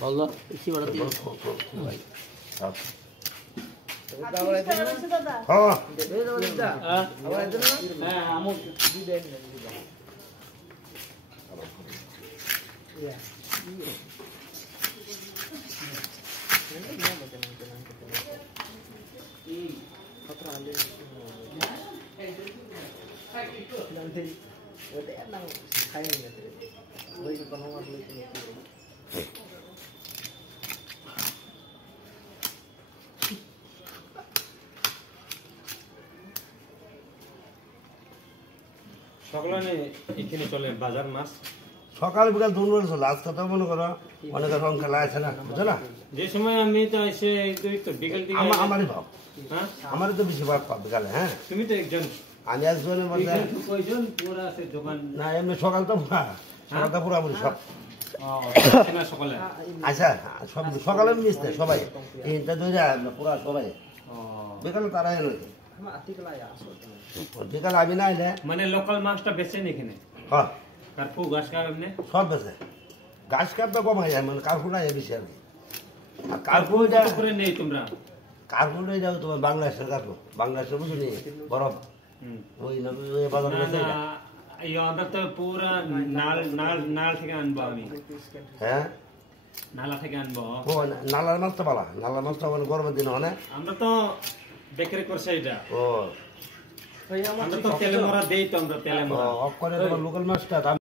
বলো বেশি বড় দিও ভাই হ্যাঁ হ্যাঁ আমু দিবেন সকলে এখানে চলে বাজার মাছ সকাল বিকাল দুপুর চলে আজকে তো মনে করো অনেক রং খেলা আছে না বুঝছো না যে সময় আমি তো এসে তো বিকেল দিকে আমারই ভাব হ্যাঁ আমারই তো বেশি ভাব পাব বিকালে হ্যাঁ তুমি তো একজন আমি একজনের মধ্যে কয়জন পুরা আছে দোকান না এমনি সকাল তো পুরা সকালটা পুরাপুরি সব না সকালে আচ্ছা সব সকালে মিশতে সবাই এইটা দুই পুরা সবাই বিকালে তারা এলো বিকালে আমি না এলে মানে লোকাল মাছটা বেচেন এখানে হ্যাঁ কার্পু গাছ কারণে সব বেছে গাছ কাটটা কমাই যায় মানে কার্পুটা বেশি আর কি আর কার্পু কার্পু করে নেই তোমরা কার্পুটাই যাও তোমার বাংলাদেশের কার্পু বাংলাদেশের বুঝলি বরফ ওই ওই বাজার এই আমরা তো পুরা নাল নাল নাল থেকে আনবো আমি হ্যাঁ নালা থেকে আনবো ও নালার মাছটা পালা নালার মাছটা মানে গরমের দিন হয় না আমরা তো বিক্রি করছি এটা ও আমরা তো তেলে মরা দেই তো আমরা তেলে মরা অফ করে তোমার লোকাল মাছটা